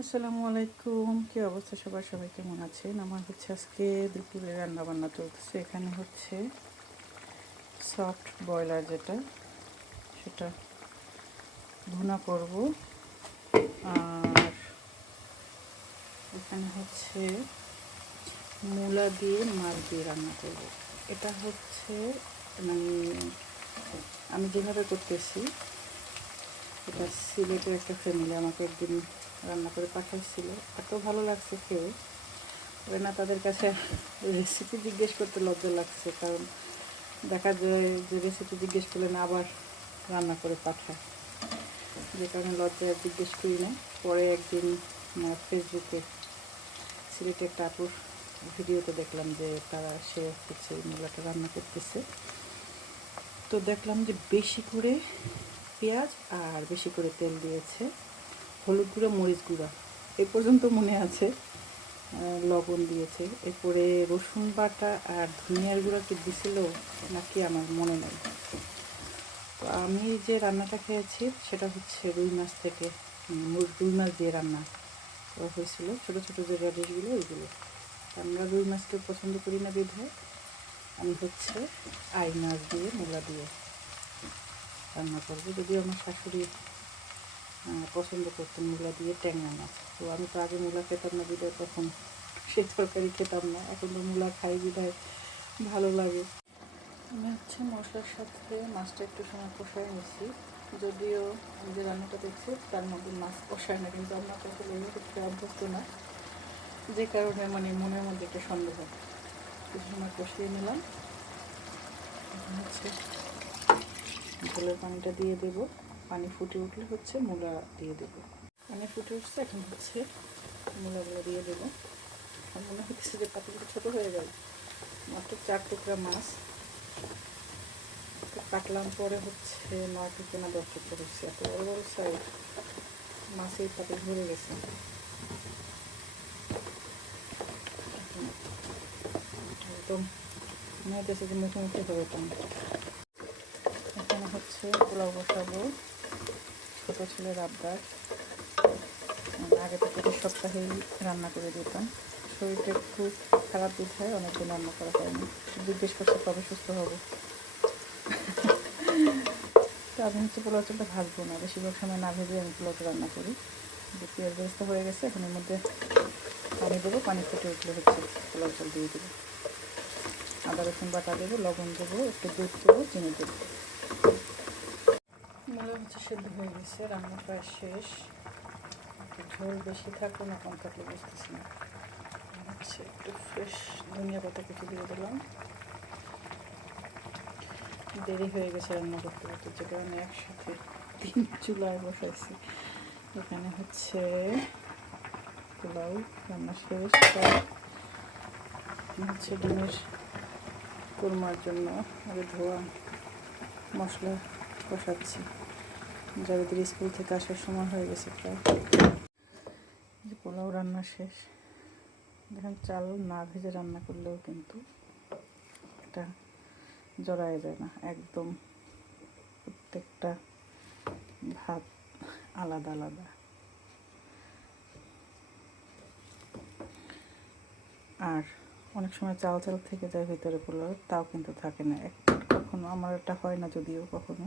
আসসালামু আলাইকুম। কি অবস্থা সবার? সবাই কেমন আছেন? আমার আজকে দুপুরে রান্না বান্না চলতেছে। এখানে সফট ব্রয়লার সেটা ভুনা করব। আর এখানে মূলা দিয়ে মাছ দিয়ে রান্না করব। এটা মানে আমি যেভাবে করতেছি, এটা সিলেটের একটা ফ্যামিলি আমাকে একদিন রান্না করে পাঠাইছিল। এত ভালো লাগছে খেয়ে, না তাদের কাছে রেসিপি জিজ্ঞেস করতে লজ্জা লাগছে, কারণ দেখা যায় যে রেসিপি জিজ্ঞেস করলে না আবার রান্না করে পাঠায়, যে কারণে লজ্জায় জিজ্ঞেস করি না। পরে একদিন ফেসবুকে সিলেটে একটা আপুর ভিডিওতে দেখলাম যে সে মূলাটা রান্না করতেছে। তো দেখলাম যে বেশি করে পেঁয়াজ আর বেশি করে তেল দিয়েছে, হলুদ গুঁড়া, মরিচ গুঁড়া এই পর্যন্ত মনে আছে, লবণ দিয়েছে। এরপরে রসুন বাটা আর ধনিয়ার গুঁড়া কি দিছিল নাকি আমার মনে নাই। তো আমি যে রান্নাটা খেয়েছি সেটা রুই মাছ দিয়ে রান্না করা হয়েছিল, ছোটো ছোটো যে র্যাডিশগুলো ওইগুলো। আমরা রুই মাছটা পছন্দ করি না বিধায় আমি আই মাছ দিয়ে মূলা দিয়ে রান্না করবো। যদিও আমার শাশুড়ি পছন্দ করতেন মূলা দিয়ে ট্যাংরা মাছ। তো আমি তো আগে মূলা খেতাম না বিধায় তখন সে তরকারি খেতাম না, এখন তো মূলা খাই বিধায় ভালো লাগে। আমি মশলার সাথে মাছটা একটু সময় কষায় নিচ্ছি। যদিও আমি যে রান্নাটা দেখছি তার মধ্যে মাছ কষায় না, কিন্তু আমরা তো আসলে এভাবে খেয়ে অভ্যস্ত না, যে কারণে মানে মনের মধ্যে একটা সন্দেহ। কিছু সময় কষিয়ে নিলাম। ঝোলের পানিটা দিয়ে দেব। পানি ফুটে উঠলে মূলা দিয়ে দেব। পানি ফুটে উঠছে, এখন মূলাগুলো দিয়ে দেবো। মনে হচ্ছে যে পাতিলটা ছোটো হয়ে গেল, মাত্র 4 টুকরা মাছ কাটলাম, পরে 9 থেকে না 10 টুকরা হচ্ছে। এত বড় বড় সাইজ মাছের পাতিল ভরে গেছে। একদম মনে হচ্ছে যে মুখোমুখি হবে পানি। এখানে পোলাও বসাবো। ছোটো ছেলের আবদার, আগে তো প্রতি সপ্তাহেই রান্না করে দিতাম। শরীরটা একটু খারাপ বিধায় অনেকদিন রান্না করা হয়নি। জিজ্ঞেস করছে কবে সুস্থ হব। তো আমি পোলাও চালটা ভাজবো না, বেশিরভাগ সময় না ভেজে আমি পোলাওটা রান্না করি। যে পেঁয়াজ বেরেস্তা হয়ে গেছে, এখন এর মধ্যে পানি দেবো। পানি ফুটে উঠলে পোলাও চাল দিয়ে দেবো। আদা রসুন বাটা দেবো, লবণ দেবো, একটু দুধ দেবো, চিনি দেবো। মূলা সেদ্ধ হয়ে গেছে, রান্না প্রায় শেষ। ঝোল বেশি থাকলো না কম থাকলে বুঝতেছি না। একটু ফ্রেশ ধনিয়া পাতা কুচি দিয়ে দিলাম। দেরি হয়ে গেছে রান্না করতে করতে, যে কারণে একসাথে 3 চুলায় বসাইছি। এখানে পোলাও রান্না শেষ। ডিমের কোরমার জন্য আগে ধোয়া মশলা কষাচ্ছি। যাদের স্কুল থেকে আসার সময় হয়ে গেছে প্রায়। পোলাও রান্না শেষ। দেখেন, চাল না ভেজে রান্না করলেও কিন্তু এটা জড়ায় যায় না, একদম প্রত্যেকটা ভাত আলাদা আলাদা। আর অনেক সময় চাল চাল থেকে যায় ভিতরে পোলাও, তাও কিন্তু থাকে না। কখনো আমার এটা হয় না, যদিও কখনো